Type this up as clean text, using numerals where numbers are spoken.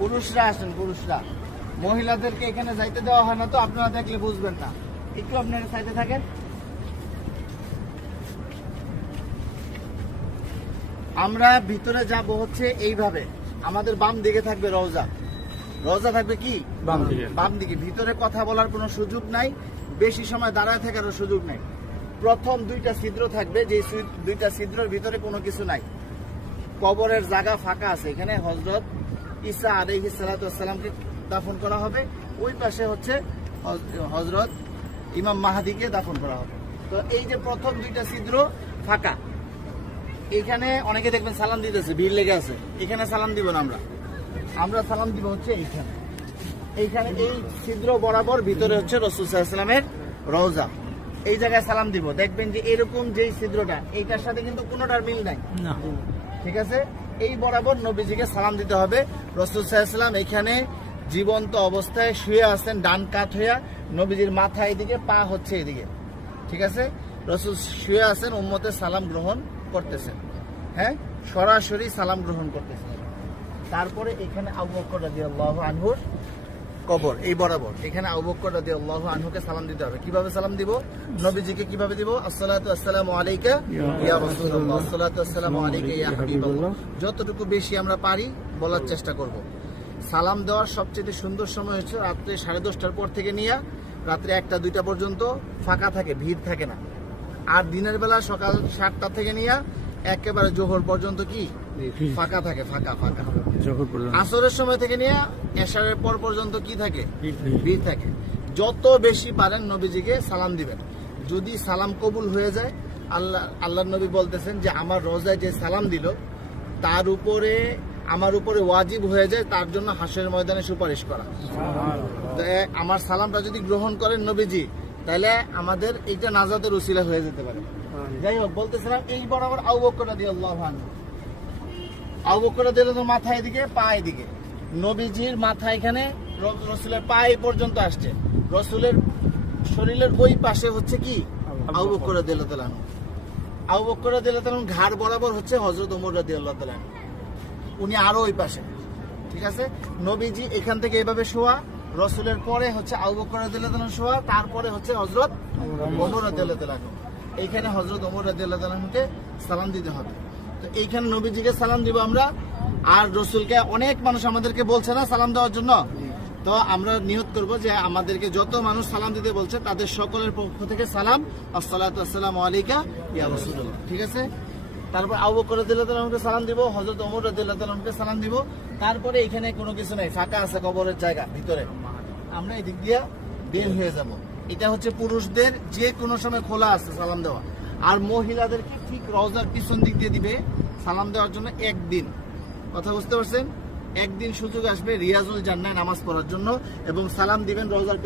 পুরুষরা আসেন, পুরুষরা। মহিলাদেরকে এখানে যাইতে দেওয়া হয় না, তো আপনারা দেখলে বুঝবেন না। একটু আপনারা সাইডে থাকেন। আমরা ভিতরে যাব হচ্ছে এইভাবে। আমাদের বাম দিকে থাকবে রওজা। রওজা থাকবে কি বাম দিকে। ভিতরে কথা বলার কোনো সুযোগ নাই, বেশি সময় দাঁড়ায় থাকারও সুযোগ নাই। প্রথম দুইটা ছিদ্র থাকবে, যে দুইটা ছিদ্রের ভিতরে কোনো কিছু নাই। কবরের জায়গা ফাঁকা আছে। এখানে হযরত ঈসা আলাইহিস সালাতু ওয়াস সালামকে দাফন করা হবে। ওই পাশে হচ্ছে হযরত ইমাম মাহদিকে দাফন করা হবে। তো এই যে প্রথম দুইটা ছিদ্র ফাঁকা, এখানে অনেকে দেখবেন সালাম দিতেছে, ভিড় লেগে আছে। এখানে সালাম দিব না, আমরা সালাম দিব হচ্ছে এইখানে। এইখানে এই ছিদ্র বরাবর ভিতরে হচ্ছে রাসূল সাল্লাল্লাহু আলাইহি ওয়াসাল্লামের রওজা। এই জায়গায় সালাম দিব। দেখবেন যে এরকম যেই ছিদ্রটা, এইটার সাথে কিন্তু কোনোটার মিল নাই, ঠিক আছে? এই বরাবর নবীজিকে সালাম দিতে হবে। রাসূল সাল্লাল্লাহু আলাইহি ওয়াসাল্লাম এখানে জীবন্ত অবস্থায় শুয়ে আছেন, ডান কাত হইয়া। নবীজির মাথা এদিকে, পা হচ্ছে এদিকে, ঠিক আছে? রাসূল শুয়ে আছেন, উম্মতের সালাম গ্রহণ করতেছেন। হ্যাঁ, সরাসরি সালাম গ্রহণ করতেছেন। তারপরে এখানে আবু বকর রাদিয়াল্লাহু আনহুর কবর, এই বরাবর। এখানে আবু বকর রাদিয়াল্লাহু আনহুকে সালাম দিতে হবে। কিভাবে সালাম দিব? নবীজিকে কিভাবে দিব? আসসালাতু আসসালামু আলাইকা ইয়া রাসূলুল্লাহ, আসসালাতু আসসালামু আলাইকা ইয়া হাবিবাল্লাহ। যতটুকু বেশি আমরা পারি বলার চেষ্টা করব। সালাম দেওয়ার সবচেয়ে সুন্দর সময় হচ্ছে রাত্রে 10:30টার পর থেকে নিয়ে রাত্রে 1টা-2টা পর্যন্ত ফাঁকা থাকে, ভিড় থাকে না। আর দিনের বেলা সকাল 7টা থেকে নিয়ে একেবারে জোহর পর্যন্ত কি ফাঁকা থাকে, ফাঁকা। আসরের সময় থেকে নিয়ে এশারের পর পর্যন্ত কি থাকে? ভিড় থাকে। যত বেশি পারেন নবীজিকে সালাম দিবেন। যদি সালাম কবুল হয়ে যায়, আল্লাহর নবী বলতেছেন যে আমার রোজায় যে সালাম দিল তার উপরে, আমার উপরে ওয়াজিব হয়ে যায় তার জন্য হাসরের ময়দানে সুপারিশ করা। আমার সালামটা যদি গ্রহণ করেন নবীজি, তাহলে আমাদের এইটা নাজাতের উসিলা হয়ে যেতে পারে। যাই হোক, বলতেছিলাম এই বরাবর আবু বকর রাদিয়াল্লাহু আনহু। আবু বকর রাদিয়াল্লাহু আনহু মাথা এদিকে, পা এদিকে। নবীজির মাথা এখানে, রাসূলের পা এই পর্যন্ত আসছে। রাসূলের শরীরের ওই পাশে হচ্ছে কি আবু বকর রাদিয়াল্লাহু আনহু। আবু বকর রাদিয়াল্লাহু আনহু ঘাড় বরাবর হচ্ছে হযরত ওমর রাদিয়াল্লাহু আনহু। উনি আরো ওই পাশে, ঠিক আছে? নবীজি এখান থেকে এইভাবে শোয়া, রাসূলের পরে হচ্ছে আবু বকর রাদিয়াল্লাহু আনহু শোয়া, তারপরে হচ্ছে হযরত ওমর রাদিয়াল্লাহু আনহু। এইখানে হযরত ওমর রাদিয়াল্লাহু আনহুকে সালাম দিতে হবে। তো এইখানে নবীজিকে সালাম দিব আমরা। আর রাসূলকে অনেক মানুষ আমাদেরকে বলছে না সালাম দেওয়ার জন্য, তো আমরা নিয়ত করব যে আমাদেরকে যত মানুষ সালাম দিতে বলছে তাদের সকলের পক্ষ থেকে সালাম, আসসালাতু আসসালামু আলাইকা ইয়া রাসূলুল্লাহ, ঠিক আছে? তারপর আবু বকর রাদিয়াল্লাহু আনহুকে সালাম দিব, হযরত ওমর রাদিয়াল্লাহু আনহুকে সালাম দিব। তারপরে এখানে কোনো কিছু নাই, ফাঁকা আছে কবরের জায়গা ভিতরে। আমরা এই দিক দিয়ে বের হয়ে যাব। এটা হচ্ছে পুরুষদের যে কোনো সময় খোলা আছে সালাম দেওয়া। আর মহিলাদেরকে ঠিক রওজার পিছন দিক দিয়ে দিবে সালাম দেওয়ার জন্য একদিন। কথা বুঝতে পারছেন? একদিন সুযোগ আসবে রিয়াজুল জান্নাহ নামাজ পড়ার জন্য, এবং সালাম দিবেন রওজার